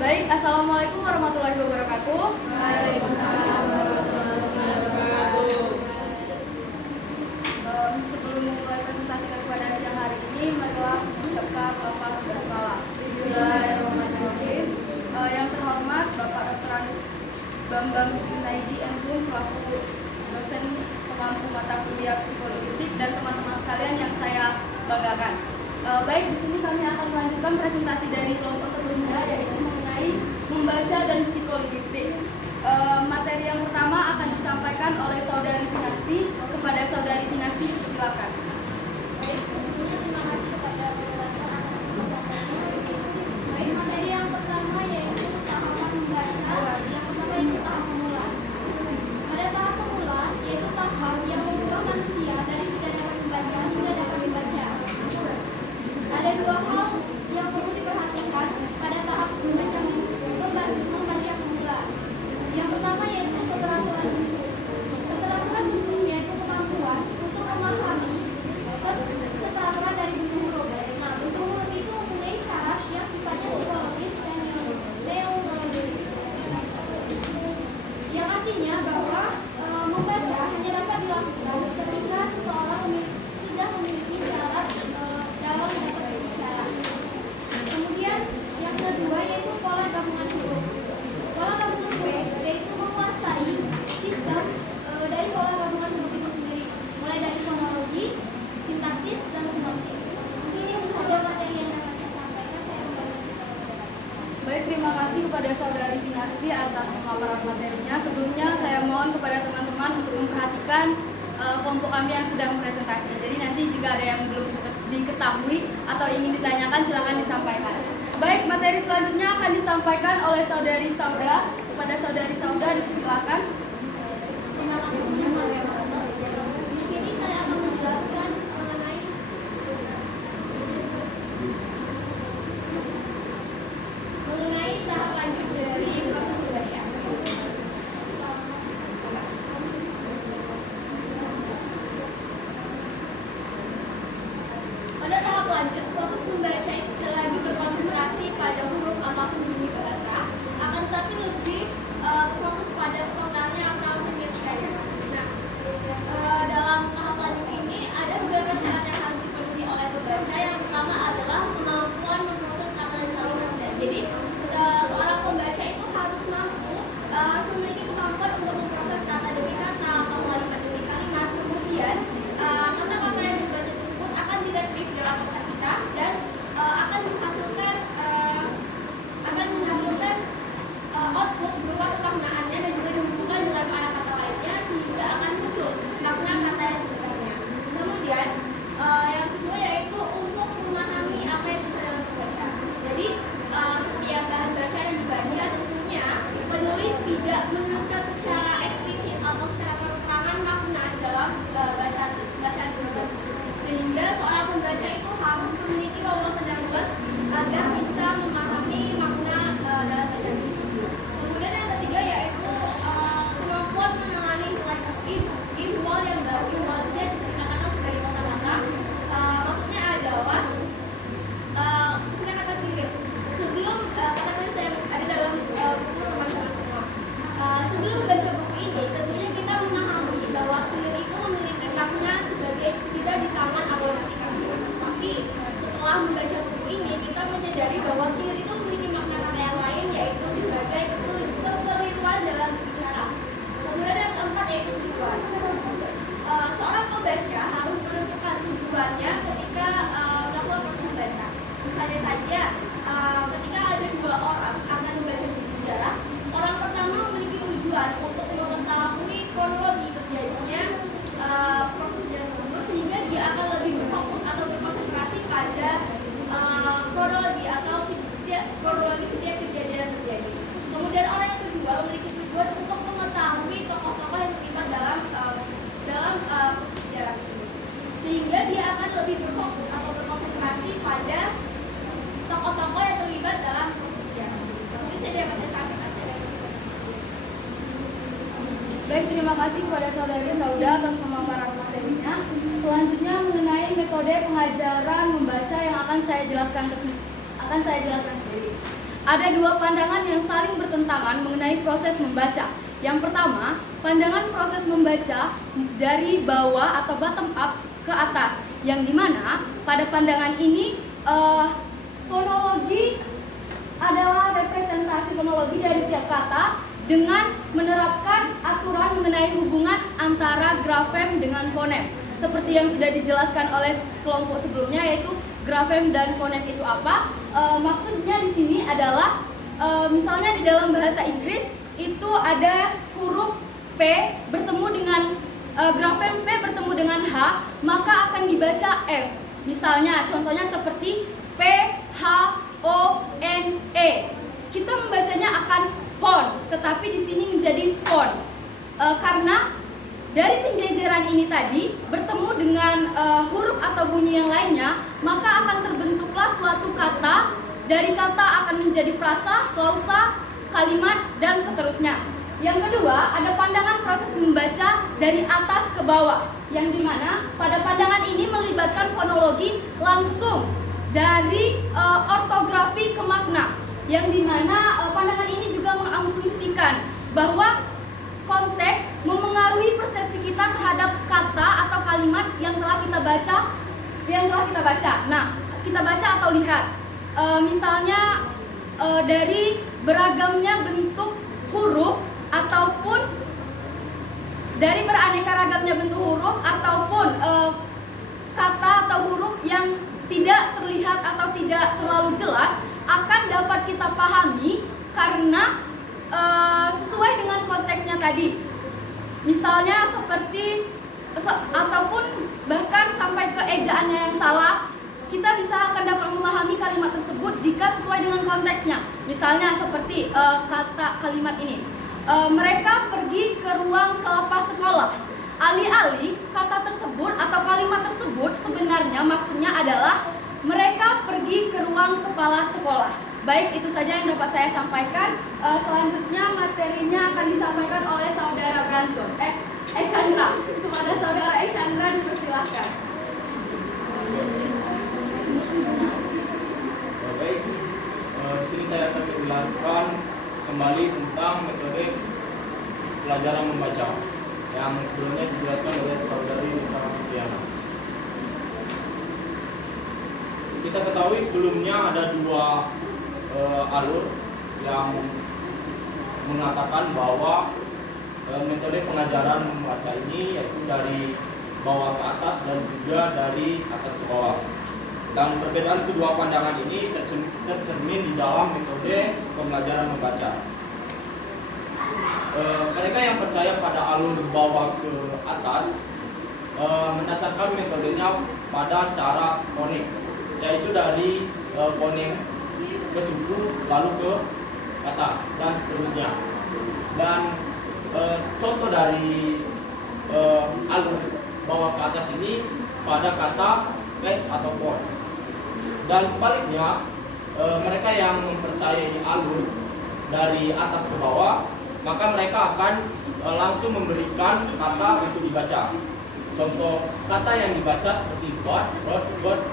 Baik, Assalamualaikum warahmatullahi wabarakatuh. Waalaikumsalam warahmatullahi wabarakatuh. Sebelum memulai presentasi pada siang hari ini, marilah mengucapkan lafaz basmalah. Bismillahirrahmanirrahim. Yang terhormat Bapak Dr. Andes Bambang Junaidi M.Hum selaku dosen pemangku mata kuliah psikologistik dan teman-teman sekalian yang saya banggakan. Baik, di sini kami akan melanjutkan presentasi dari kelompok sebelumnya, yaitu mengenai membaca dan psikologistik. Materi yang pertama akan disampaikan oleh Saudari Pinasti. Kepada Saudari Pinasti, silakan. Baik, sebelumnya terima kasih kepada moderator atas kesempatannya. Baik, materi yang pertama yaitu tahapan membaca. Yang pertama itu tahap pemula. Pada tahap pemula yaitu tahap yang mengubah manusia dari tidak dapat membaca hingga dapat membaca. Ada dua hal yang perlu diperhatikan pada tahap membaca pemula. Yang pertama yaitu keteraturan bentuk. Keteraturan bentuk yaitu kemampuan untuk memahami keteraturan dari bentuk huruf. Nah, bentuk huruf itu mempunyai syarat yang sifatnya psikologis dan neurologis. Yang artinya bahwa membaca hanya dapat dilakukan ketika seseorang sudah memiliki syarat dalam dapat berbicara. Kemudian yang kedua yaitu pola gabungan huruf. Pola gabungan huruf yaitu menguasai sistem dari pola gabungan huruf itu sendiri, mulai dari fonologi, sintaksis, dan semiotik. Mungkin ini saja materi yang dapat saya sampaikan. Saya kembali kepada moderator. Baik, terima kasih kepada Saudari Pinasti atas pemaparan materinya. Sebelumnya saya mohon kepada teman-teman untuk memperhatikan kelompok kami yang sedang presentasi. Jadi nanti jika ada yang belum diketahui atau ingin ditanyakan, silakan disampaikan. Baik, materi selanjutnya akan disampaikan oleh Saudari Sauda. Kepada Saudari Sauda, silakan. Terima kasih moderator. Di sini saya akan menjelaskan mengenai tahap lanjut dari proses membaca. Pada tahap lanjut, proses membaca itu tidak lagi berkonsentrasi pada huruf apapun bunyi bahasa, akan tetapi lebih fokus pada pengetahuannya atau semiotikanya. Nah, dalam tahap lanjut ini ada beberapa syarat yang harus dipenuhi oleh pembaca. Yang pertama adalah kemampuan memproses kata dan kalimat. Jadi, seorang pembaca itu harus mampu, harus memiliki kemampuan untuk memproses kata demi kata atau kalimat demi kalimat. Kemudian, kata-kata yang dibaca tersebut akan diretrieve dalam otak kita dan akan menghasilkan output berupa pemaknaannya dan juga dihubungkan dengan kata-kata lainnya sehingga akan muncul makna kata yang sebenarnya. Kemudian yang kedua yaitu untuk memahami apa yang sedang dibaca. Jadi setiap bahan bacaan yang dibaca tentunya penulis tidak menuliskan secara eksplisit atau secara terang-terangan makna dalam bacaan tersebut. Sehingga seorang pembaca itu harus memiliki wawasan yang luas agar bisa memahami makna dalam bacaan tersebut. Kemudian yang ketiga yaitu kemampuan menangani imbual yang baru. Imbual saja bisa dikatakan sebagai kata-kata. Maksudnya adalah misalnya kata sendiri. Sebelum kata-kata saya ada dalam buku teman-teman semua. Sebelum membaca buku ini, tentunya kita memahami bahwa clear itu memiliki makna sebagai tidak di tangan atau di kaki. Tapi setelah membaca buku ini, kita menyadari bahwa clear itu memiliki makna yang lain, yaitu sebagai kekeliruan dalam berbicara. Kemudian yang keempat yaitu tujuan. Seorang pembaca harus menentukan tujuannya ketika melakukan proses membaca. Misalnya saja, ketika ada dua orang akan membaca buku sejarah, orang pertama memiliki tujuan untuk mengetahui kronologi terjadinya proses sejarah tersebut, sehingga dia akan lebih berfokus atau berkonsentrasi pada kronologi atau kronologi setiap kejadian yang terjadi. Kemudian orang yang kedua memiliki tujuan untuk mengetahui tokoh-tokoh yang terlibat dalam proses sejarah tersebut, sehingga dia akan lebih berfokus atau berkonsentrasi pada tokoh-tokoh yang terlibat dalam proses sejarah tersebut. Mungkin saya dapat saya sampaikan. Baik, terima kasih kepada Saudari Sauda atas pemaparan materinya. Selanjutnya mengenai metode pengajaran membaca yang akan saya jelaskan sendiri. ada dua pandangan yang saling bertentangan mengenai proses membaca. Yang pertama, pandangan proses membaca dari bawah atau bottom up ke atas, yang dimana pada pandangan ini fonologi adalah representasi fonologi dari tiap kata dengan menerapkan aturan mengenai hubungan antara grafem dengan fonem. Seperti yang sudah dijelaskan oleh kelompok sebelumnya, yaitu grafem dan fonem itu apa? Maksudnya di sini adalah misalnya di dalam bahasa Inggris itu ada huruf P bertemu dengan grafem P bertemu dengan H, maka akan dibaca F. Misalnya contohnya seperti P H O N E. Kita membacanya akan pon, tetapi di sini menjadi font. Karena dari penjejeran ini tadi bertemu dengan huruf atau bunyi yang lainnya, maka akan terbentuklah suatu kata. Dari kata akan menjadi frasa, klausa, kalimat, dan seterusnya. Yang kedua, ada pandangan proses membaca dari atas ke bawah, yang dimana pada pandangan ini melibatkan fonologi langsung dari ortografi ke makna, yang dimana pandangan ini juga mengasumsikan bahwa konteks memengaruhi persepsi kita terhadap kata atau kalimat yang telah kita baca. Nah, kita baca atau lihat. Misalnya dari beragamnya bentuk huruf ataupun dari beraneka ragamnya bentuk huruf ataupun kata atau huruf yang tidak terlihat atau tidak terlalu jelas akan dapat kita pahami karena sesuai dengan konteksnya tadi. Misalnya seperti ataupun bahkan sampai ke ejaannya yang salah, kita bisa akan dapat memahami kalimat tersebut jika sesuai dengan konteksnya. Misalnya seperti kata kalimat ini, mereka pergi ke ruang kelapas sekolah. Alih-alih kata tersebut atau kalimat tersebut sebenarnya maksudnya adalah mereka pergi ke ruang kepala sekolah. Baik, itu saja yang dapat saya sampaikan. Selanjutnya materinya akan disampaikan oleh saudara Branson. Chandra. Kepada saudara Chandra dipersilakan. Baik, sini saya akan menjelaskan kembali tentang metode pelajaran membaca yang sebelumnya dijelaskan oleh saudari Fitriana. Kita ketahui sebelumnya ada dua alur yang mengatakan bahwa metode pengajaran membaca ini yaitu dari bawah ke atas dan juga dari atas ke bawah. Dan perbedaan kedua pandangan ini tercermin di dalam metode pembelajaran membaca. Mereka yang percaya pada alur bawah ke atas mendasarkan metodenya pada cara fonik, yaitu dari fonem ke suku lalu ke kata dan seterusnya. Dan contoh dari alur bawah ke atas ini pada kata les atau pon. Dan sebaliknya, mereka yang mempercayai alur dari atas ke bawah, maka mereka akan langsung memberikan kata untuk dibaca. Contoh kata yang dibaca seperti got,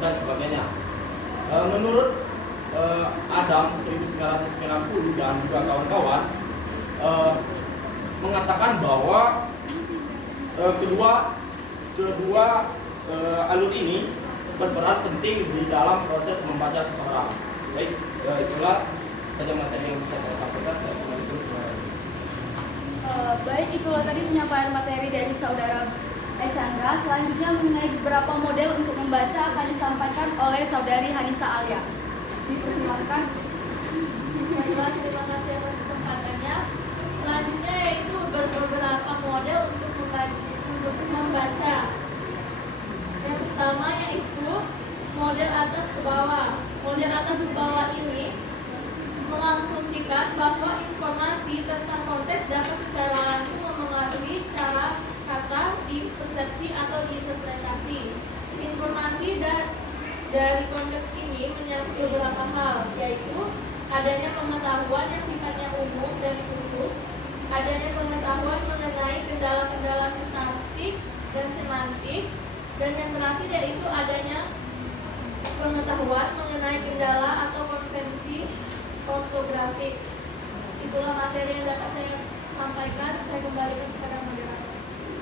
dan sebagainya. Menurut Adam 1990 dan juga kawan-kawan mengatakan bahwa kedua alur ini berperan penting di dalam proses membaca seseorang. Baik, itulah saja materi yang bisa saya sampaikan. Baik, itulah tadi penyampaian materi dari saudara Chandra. Selanjutnya mengenai beberapa model untuk membaca akan disampaikan oleh saudari Hanisa Alia. Dipersilakan. Terima kasih atas kesempatannya. Selanjutnya yaitu beberapa model untuk membaca. Yang pertama yaitu model atas ke bawah. Model atas ke bawah ini mengasumsikan bahwa informasi tentang konteks dapat secara langsung memengaruhi cara kata dipersepsi atau diinterpretasi. Informasi dari konteks ini menyangkut beberapa hal, yaitu adanya pengetahuan yang sifatnya umum dan khusus, adanya pengetahuan mengenai kendala-kendala sintaktik dan semantik, dan yang terakhir yaitu adanya pengetahuan mengenai kendala atau konvensi ortografik. Itulah materi yang dapat saya sampaikan. Saya kembalikan kepada moderator.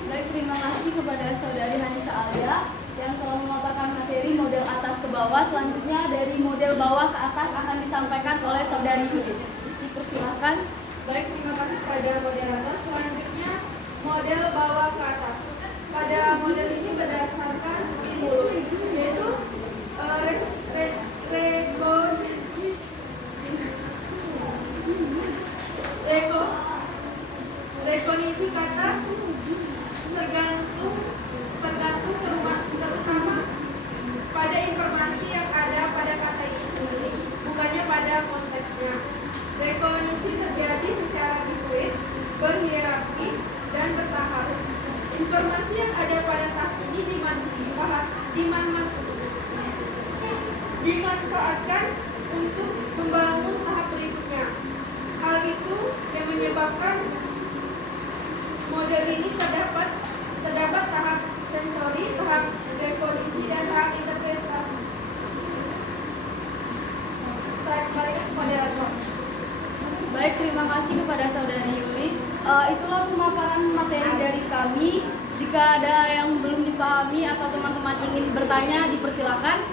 Baik, terima kasih kepada Saudari Hanisa Alia yang telah memaparkan materi model atas ke bawah. Selanjutnya dari model bawah ke atas akan disampaikan oleh Saudari Yudi. Dipersilakan. Baik, terima kasih kepada moderator. Selanjutnya model bawah ke atas. Pada model ini berdasarkan stimulus, yaitu rekognisi kata tergantung terutama pada informasi yang ada pada kata ini sendiri, bukannya pada konteksnya. Rekognisi terjadi secara disuit, berhierarki, dan bertahap. Informasi yang ada pada tahap ini dimanfaatkan untuk membangun tahap berikutnya. Hal itu yang menyebabkan model ini terdapat tahap sensori, tahap rekognisi, dan tahap interpretasi. Saya kembalikan kepada moderator. Baik, terima kasih kepada Saudari Yuli. Itulah pemaparan materi dari kami. Jika ada yang belum dipahami atau teman-teman ingin bertanya, dipersilakan.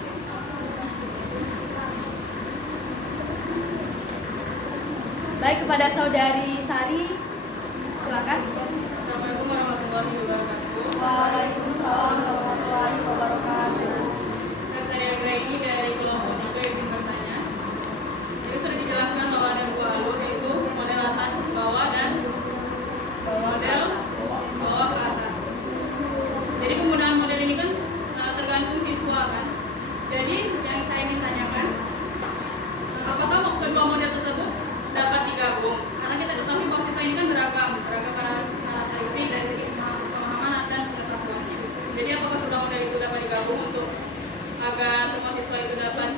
Baik, kepada Saudari Sari, silakan. Assalamualaikum warahmatullahi wabarakatuh. Waalaikumsalam warahmatullahi wabarakatuh. Nah, saya ini dari kelompok 3 izin bertanya. Jadi sudah dijelaskan bahwa ada dua alur, yaitu model atas ke bawah dan model bawah ke atas. Jadi penggunaan model ini kan tergantung siswa kan. Jadi yang saya ingin tanyakan, apakah kedua model tersebut dapat digabung? Karena kita ketahui bahwa siswa ini kan beragam karakteristik dari segi pemahaman dan pengetahuannya. Jadi apakah kedua model itu dapat digabung untuk agar semua siswa itu dapat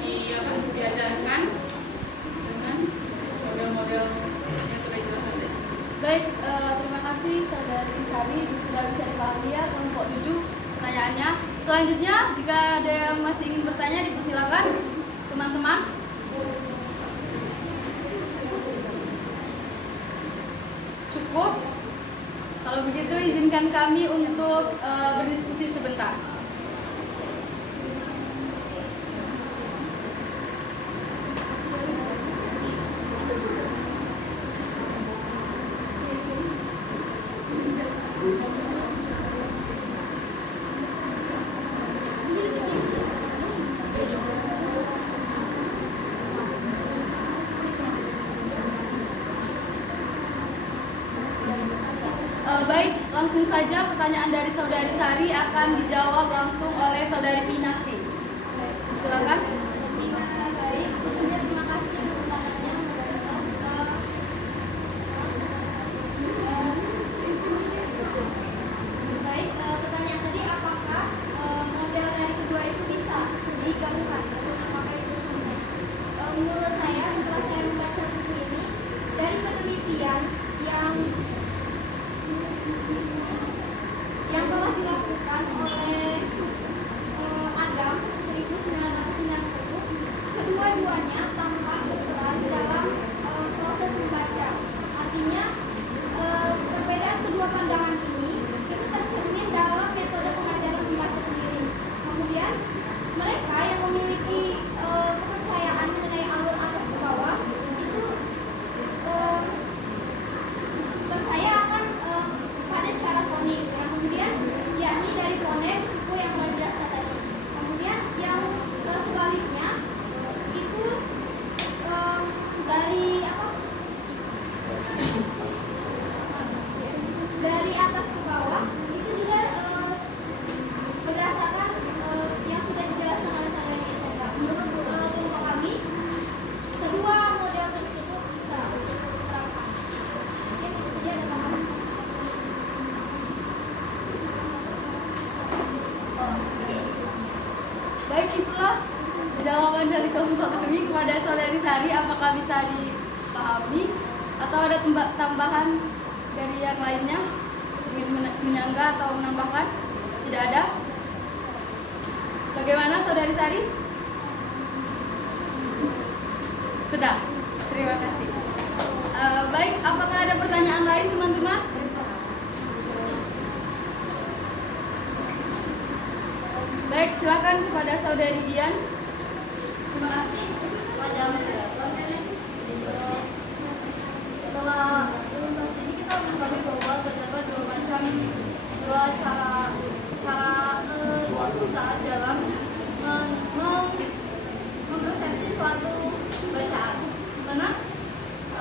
diajarkan dengan model-model yang sudah dijelaskan tadi? Baik, terima kasih Saudari Sari, sudah bisa dipahami ya kelompok 7 pertanyaannya. Selanjutnya, jika ada yang masih ingin bertanya, dipersilakan teman-teman. Cukup. Kalau begitu, izinkan kami untuk berdiskusi sebentar. Baik, langsung saja pertanyaan dari Saudari Sari akan dijawab langsung oleh Saudari Pinasti. Silakan. Baik, sebelumnya terima kasih kesempatannya moderator. Baik, pertanyaan tadi apakah model dari kedua itu bisa digabungkan untuk memakai itu selesai? Menurut saya setelah saya membaca buku ini, dari penelitian yang telah dilakukan oleh Adam 1990, kedua-duanya tampak berperan dalam proses membaca. Artinya perbedaan kedua pandangan ini itu tercermin dalam metode pengajaran membaca sendiri. Kemudian mereka yang memiliki kepercayaan mengenai alur atas ke bawah itu percaya akan pada cara fonik. Yang kemudian yakni dari fonem suku yang telah dijelaskan tadi. Kemudian yang sebaliknya itu dari atas ke bawah itu juga berdasarkan yang sudah dijelaskan oleh Saudari Chandra. Menurut kelompok kami, kedua model tersebut bisa diterapkan. Oke, itu saja ada tambahan. Baik, itulah jawaban dari kelompok kami kepada Saudari Sari. Apakah bisa dipahami atau ada tambahan dari yang lainnya? Ingin menyanggah atau menambahkan? Tidak ada? Bagaimana Saudari Sari? Sudah. Terima kasih. Baik, apakah ada pertanyaan lain teman-teman? Baik, silakan kepada Saudari Dian. Terima kasih kepada moderator. Setelah presentasi ini kita mengetahui bahwa terdapat dua cara kita dalam mempersepsi suatu bacaan. Mana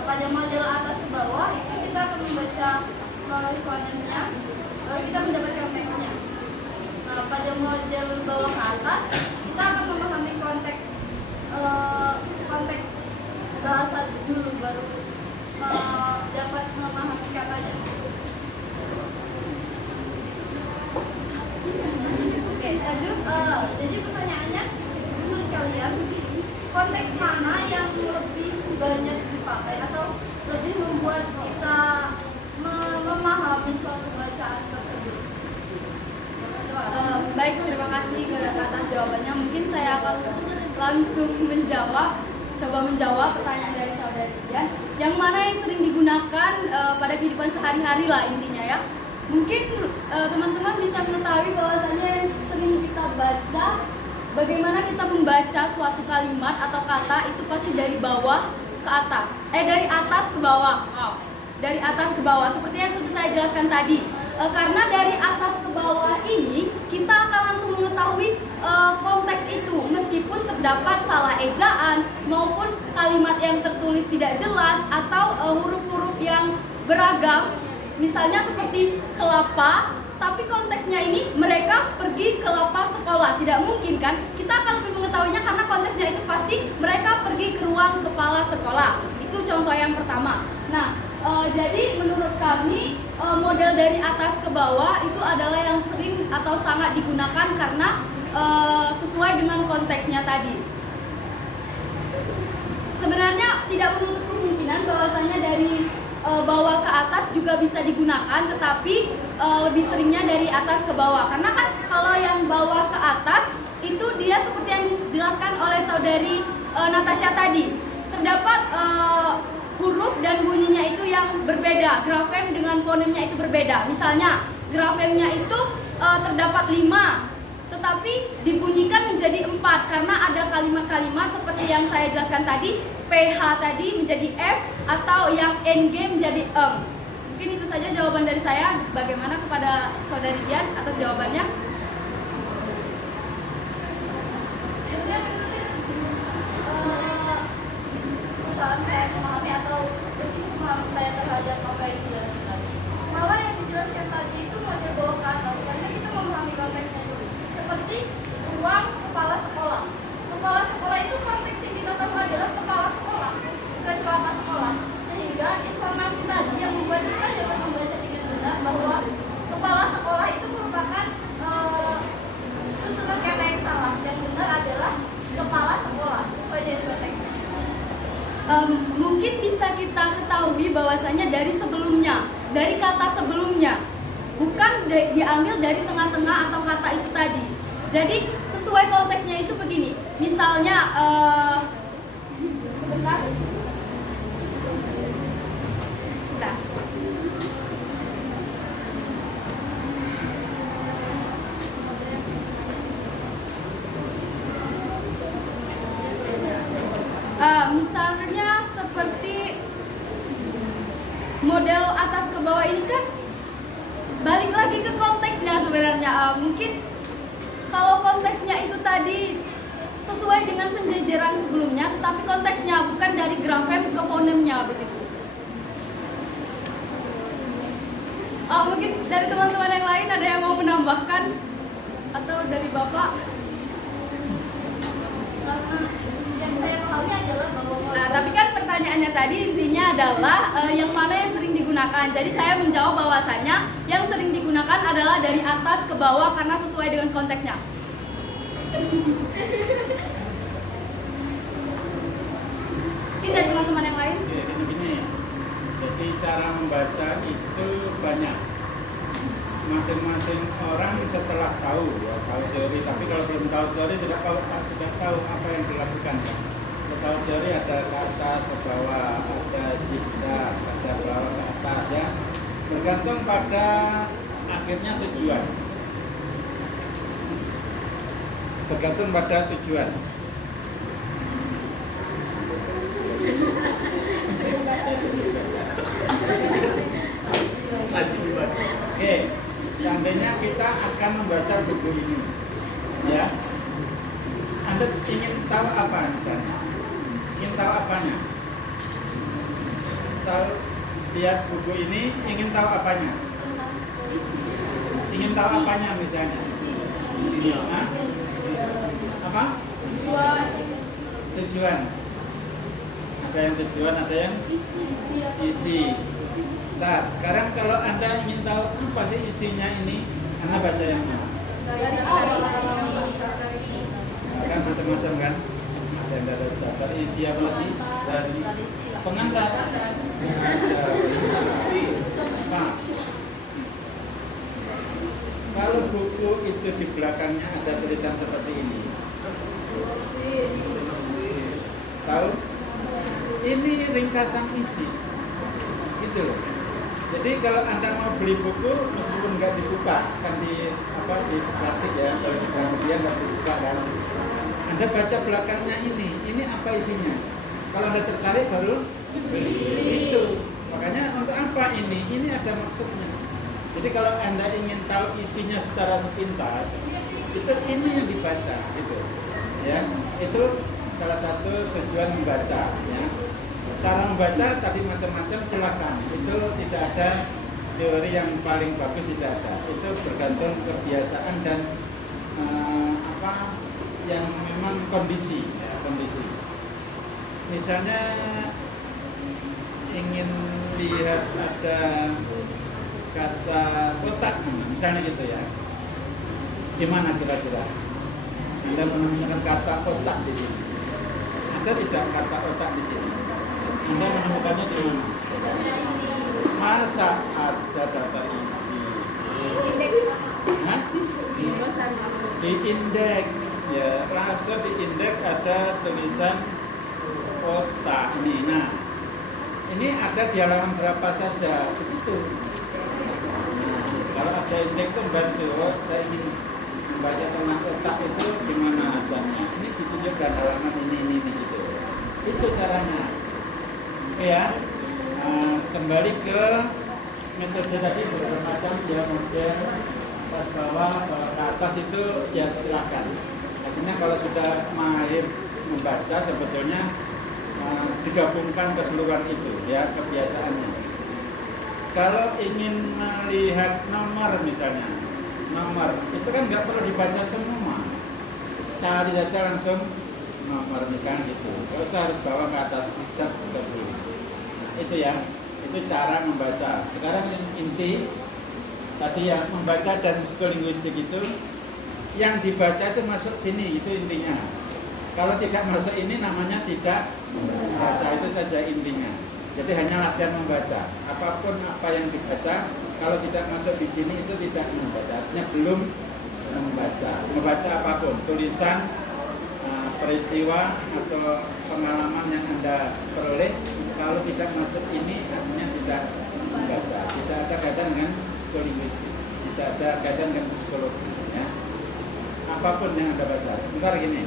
pada model atas ke bawah itu kita akan membaca melalui fonemnya, lalu kita mendapatkan teksnya. Nah, pada model bawah ke atas kita akan memahami konteks bahasa dulu baru dapat memahami katanya. Oke, lanjut. Jadi pertanyaannya menurut kalian konteks mana yang lebih banyak dipakai atau lebih membuat kita memahami suatu bacaan tersebut? Baik, terima kasih atas jawabannya. Mungkin saya akan langsung coba menjawab pertanyaan dari Saudari Dian. Yang mana yang sering digunakan pada kehidupan sehari-hari lah intinya ya. Mungkin teman-teman bisa mengetahui bahwasanya yang sering kita baca, bagaimana kita membaca suatu kalimat atau kata itu pasti dari bawah ke atas. Dari atas ke bawah. Dari atas ke bawah, seperti yang sudah saya jelaskan tadi. Karena dari atas ke bawah ini kita akan langsung mengetahui konteks itu, meskipun terdapat salah ejaan maupun kalimat yang tertulis tidak jelas atau huruf-huruf yang beragam, misalnya seperti kelapa, tapi konteksnya ini mereka pergi ke lapas sekolah. Tidak mungkin kan? Kita akan lebih mengetahuinya karena konteksnya itu pasti mereka pergi ke ruang kepala sekolah. Itu contoh yang pertama. Nah, jadi menurut kami model dari atas ke bawah itu adalah yang sering atau sangat digunakan karena sesuai dengan konteksnya tadi. Sebenarnya tidak menutup kemungkinan bahwasanya dari bawah ke atas juga bisa digunakan, tetapi lebih seringnya dari atas ke bawah. Karena kan kalau yang bawah ke atas itu dia seperti yang dijelaskan oleh Saudari Natasha tadi, terdapat huruf dan bunyinya itu yang berbeda, grafem dengan fonemnya itu berbeda. Misalnya grafemnya itu terdapat 5, tetapi dibunyikan menjadi 4 karena ada kalimat-kalimat seperti yang saya jelaskan tadi, PH tadi menjadi F atau yang NG menjadi M. Mungkin itu saja jawaban dari saya. Bagaimana kepada Saudari Dian atas jawabannya? Saat saya memahami atau pemahaman saya terhadap apa yang dijelaskan tadi, malah yang dijelaskan tadi itu model bawah ke atas karena kita memahami konteksnya dulu. Seperti ruang kepala sekolah. Kepala sekolah itu konteks yang kita tahu adalah kepala sekolah, bukan kelapa sekolah. Sehingga informasi tadi yang membuat kita dapat membaca dengan benar bahwa kepala sekolah itu merupakan susunan kata yang salah. Yang benar adalah kepala sekolah sesuai dengan konteksnya. Mungkin bisa kita ketahui bahwasanya dari sebelumnya, dari kata sebelumnya, bukan diambil dari tengah-tengah atau kata itu tadi. Jadi sesuai konteksnya itu begini. Misalnya sebentar. Bentar. Misalnya seperti model atas ke bawah ini kan balik lagi ke konteksnya sebenarnya. Mungkin kalau konteksnya itu tadi sesuai dengan penjajaran sebelumnya, tetapi konteksnya bukan dari grafem ke fonemnya begitu. Mungkin dari teman-teman yang lain ada yang mau menambahkan atau dari Bapak? Karena yang saya pahami adalah bahwa Tapi kan pertanyaannya tadi intinya adalah yang mana yang sering digunakan. Jadi saya menjawab bahwasannya yang sering digunakan adalah dari atas ke bawah karena sesuai dengan konteksnya. Ini dari teman-teman yang lain? Jadi begini, jadi cara membaca itu banyak. Masing-masing orang setelah tahu ya, tahu teori, tapi kalau belum tahu teori tidak tahu apa yang dilakukan. Tahu teori ada ke atas, ke bawah, ada zigzag, ada bawah ke atas ya. Bergantung pada akhirnya tujuan. Bergantung pada tujuan. Oke, seandainya kita akan membaca buku ini, ya. Anda ingin tahu apa misalnya? Ingin tahu apanya? Tahu lihat buku ini, ingin tahu apanya? Ingin tahu apanya misalnya? Hah? Apa? Tujuan. Ada yang tujuan, ada yang isi. Nah, sekarang kalau Anda ingin tahu apa sih isinya ini, Anda baca yang mana? Dari awal Kan macam-macam kan? Ada yang dari daftar isi apa lagi? Dari pengantar. Nah, kalau buku itu di belakangnya ada tulisan seperti ini, tahu? Ini ringkasan isi, gitu loh. Jadi kalau Anda mau beli buku, meskipun nggak dibuka, kan di plastik ya, kalau di kemudian nggak dibuka kan. Anda baca belakangnya ini apa isinya? Kalau Anda tertarik baru beli. Itu. Makanya untuk apa ini? Ini ada maksudnya. Jadi kalau Anda ingin tahu isinya secara sepintas, itu ini yang dibaca, gitu. Ya, itu salah satu tujuan membaca. Ya. Cara membaca tadi macam-macam, silakan. Itu tidak ada teori yang paling bagus, tidak ada. Itu bergantung kebiasaan dan yang memang kondisi, ya, kondisi. Misalnya ingin lihat ada kata kotak, misalnya gitu ya. Gimana kira-kira? Anda menemukan kata kotak di sini. Ada tidak kata kotak di sini? Anda menemukannya di mana? Masa ada data isi? Hah? Di indeks. Ya, langsung di indeks ada tulisan kotak ini. Nah, ini ada di halaman berapa saja? Begitu. Kalau ada indeks itu membantu. Saya ingin membaca tentang kotak itu gimana adanya. Ini ditunjukkan halaman ini di situ. Itu caranya. Oke ya. Kembali ke metode tadi bermacam ya, model atas bawah ke atas itu ya silakan. Artinya kalau sudah mahir membaca sebetulnya digabungkan keseluruhan itu ya kebiasaannya. Kalau ingin melihat nomor misalnya, nomor itu kan nggak perlu dibaca semua, cari saja langsung nomor misalnya gitu. Kalau saya harus bawa ke atas zigzag dulu. Itu ya, itu cara membaca. Sekarang inti tadi ya membaca dan psikolinguistik itu yang dibaca itu masuk sini, itu intinya. Kalau tidak masuk ini namanya tidak membaca, itu saja intinya. Jadi hanya latihan membaca. Apapun apa yang dibaca, kalau tidak masuk di sini itu tidak membaca. Artinya belum membaca. Membaca apapun, tulisan, peristiwa atau pengalaman yang Anda peroleh, kalau tidak masuk ini artinya tidak membaca. Tidak ada kaitan dengan psikolinguistik, tidak ada kaitan dengan psikologi. Ya. Apapun yang Anda baca. Sebentar gini.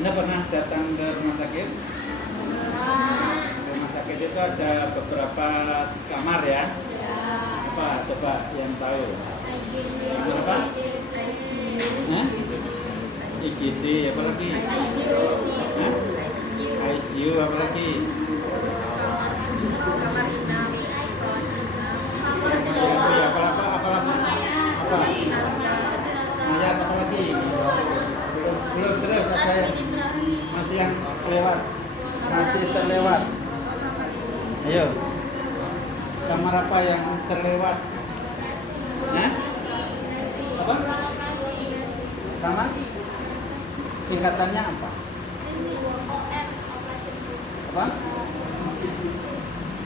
Anda pernah datang ke rumah sakit? Rumah sakit itu ada beberapa kamar ya. Apa? Coba yang tahu. Apa? Nah? IGD apa lagi? ICU apa lagi? kamar senam, Apa? Mayat apa lagi? Belum terus ada yang masih yang terlewat. Masih terlewat. Ayo. Kamar apa yang terlewat? Nah? Apa? Kamar? Singkatannya apa? Apa?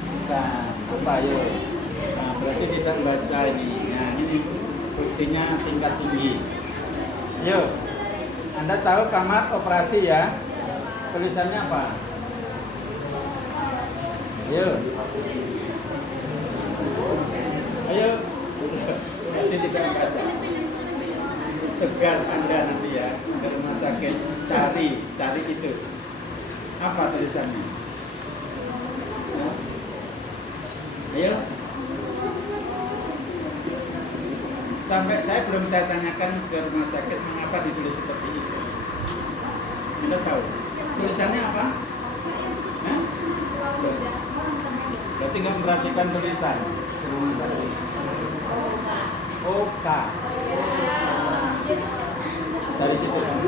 Bukan. Apa ya? Nah, berarti kita baca ini. Nah, ini buktinya tingkat tinggi. Yuk. Anda tahu kamar operasi ya? Tulisannya apa? Ayo. Ayo. Nanti tidak baca. Tegas Anda nanti ya ke rumah sakit cari itu. Apa tulisannya? Ayo. Sampai saya tanyakan ke rumah sakit mengapa ditulis seperti itu. Anda tahu? Tulisannya apa? Hah? Berarti nggak memperhatikan tulisan. OK. Dari situ kan?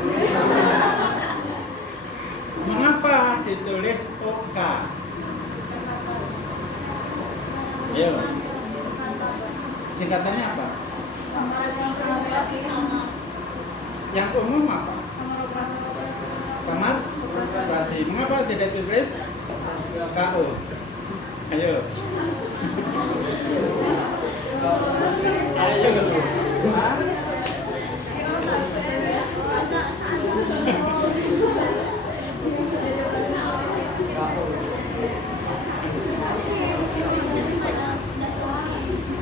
Mengapa ditulis OK? Ayo. Singkatannya apa? Yang umum apa? Kamar operasi. Mengapa tidak tulis KO? Ayo. Ayo. Hah?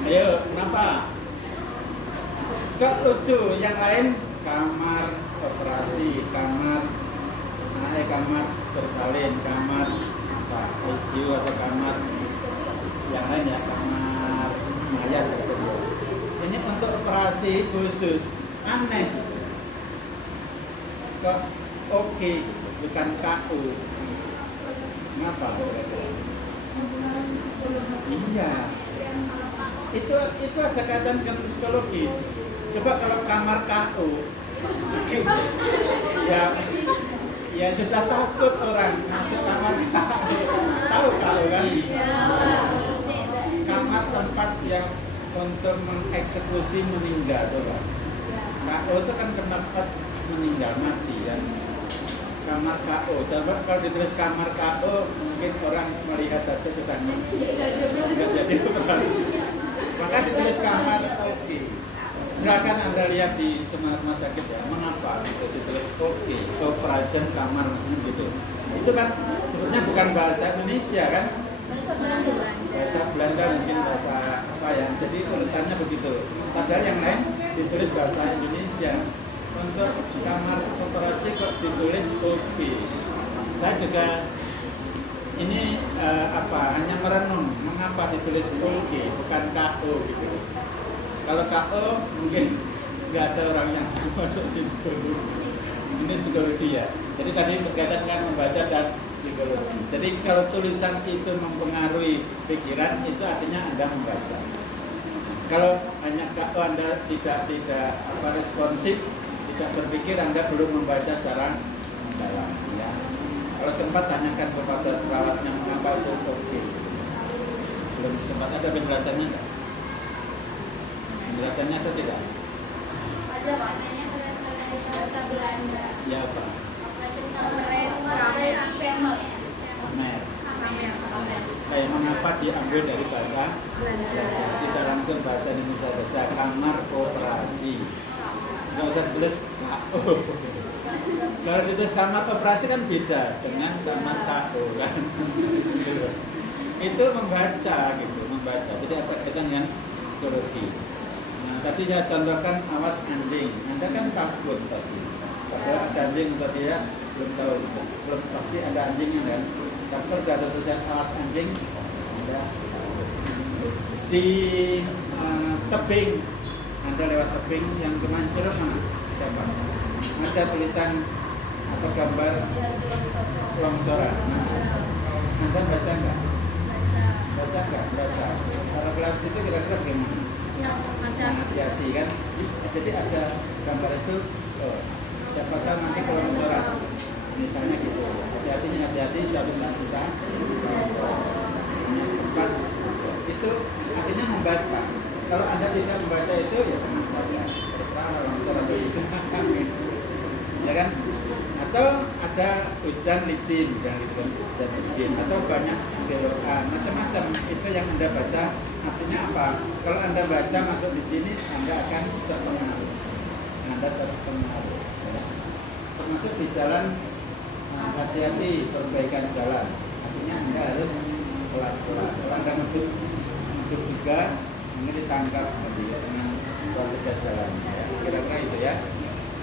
Ayo, kenapa? Kok lucu? Yang lain kamar operasi, kamar bersalin, kamar ICU atau kamar yang lain ya, kamar mayat gitu. Ini untuk operasi khusus, aneh. Kok oke, bukan KU. Kenapa? Iya. Itu ada kaitan dengan psikologis. Coba kalau kamar KU, ya sudah takut orang masuk kamar KU. Tahu KU kan? Kamar tempat yang untuk mengeksekusi meninggal, coba. KU itu kan tempat meninggal mati kan. Kamar KU. Coba kalau ditulis kamar KU, mungkin orang melihat saja sudah nggak jadi operasi. Maka ditulis kamar OK. Silakan Anda lihat di semua rumah sakit ya. Mengapa itu ditulis OK? Operation kamar gitu. Itu kan sebetulnya bukan bahasa Indonesia kan? Bahasa Belanda mungkin bahasa apa ya. Jadi urutannya begitu. Padahal yang lain ditulis bahasa Indonesia. Untuk kamar operasi kok ditulis OK. Saya juga ini hanya merenung mengapa ditulis OK bukan KO gitu. Kalau KO mungkin nggak ada orang yang masuk situ. Ini psikologi ya. Jadi tadi berkaitan dengan membaca dan psikologi. Jadi kalau tulisan itu mempengaruhi pikiran itu artinya Anda membaca. Kalau hanya KO Anda tidak responsif, tidak berpikir, Anda belum membaca secara mendalam ya. Kalau sempat tanyakan kepada perawatnya mengapa itu OK. Belum sempat ada penjelasannya enggak? Penjelasannya atau tidak? Ada Pak, bahasa Belanda. Ya apa? Kamer. Kayak mengapa diambil dari bahasa Belanda? Tidak langsung bahasa Indonesia saja. Kamar operasi. Nggak usah tulis KO. Kalau ditulis kamar operasi kan beda dengan kamar KO kan. Itu membaca gitu, membaca. Jadi apa kaitan dengan psikologi. Nah, tadi saya contohkan awas anjing. Anda kan takut pasti. Padahal ada anjing atau tidak belum tahu. Belum pasti ada anjingnya kan. Tapi kalau ada tulisan awas anjing, Anda di tebing. Anda lewat tebing yang kemancur mana? Siapa? Ada tulisan atau gambar longsoran. Nah, Anda baca enggak? Baca enggak? Baca. Kalau kelihatan situ kira-kira bagaimana? Hati-hati kan? Jadi ada gambar itu, siapa tahu nanti kalau longsoran. Misalnya gitu. Hati-hati, suatu saat bisa. Tempat itu artinya membaca. Kalau Anda tidak membaca itu ya tenang saja. Terserah longsor atau itu. Ya kan? Atau ada hujan licin yang itu dan licin atau banyak belokan macam-macam itu yang Anda baca artinya apa? Kalau Anda baca masuk di sini Anda akan terpengaruh. Anda terpengaruh. Ya. Termasuk di jalan hati-hati perbaikan jalan. Artinya Anda harus pelan-pelan. Kalau Anda ngeduk juga, ini ditangkap nanti ya, dengan kualitas jalan. Ya. Kira-kira itu ya.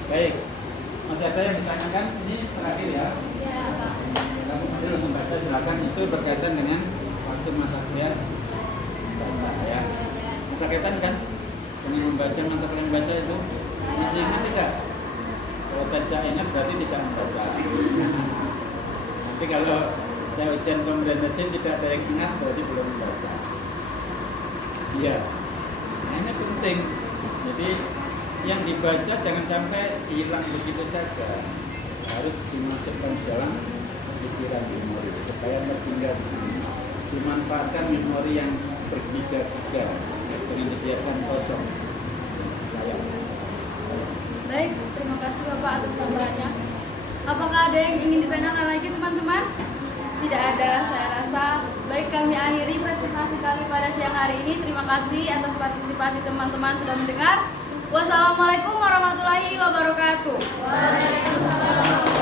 Baik, masih ada yang ditanyakan? Ini terakhir ya. Ya, Pak. Kamu masih belum membaca, silakan. Itu berkaitan dengan waktu mata kuliah baca ya. Berkaitan kan dengan membaca mata kuliah baca itu masih ingat tidak? Kalau tidak ingat berarti tidak membaca. Nanti kalau saya ujian komprehensi tidak ada yang ingat berarti belum membaca. Iya. Nah ini penting. Jadi yang dibaca jangan sampai hilang begitu saja. Harus dimasukkan dalam pikiran memori supaya tertinggal di sini. Dimanfaatkan memori yang bergiga-giga dengan kegiatan kosong. Baik, terima kasih Bapak atas tambahannya. Apakah ada yang ingin ditanyakan lagi teman-teman? Tidak ada, saya rasa. Baik, kami akhiri presentasi kami pada siang hari ini. Terima kasih atas partisipasi teman-teman sudah mendengar. Wassalamualaikum warahmatullahi wabarakatuh. Waalaikumsalam.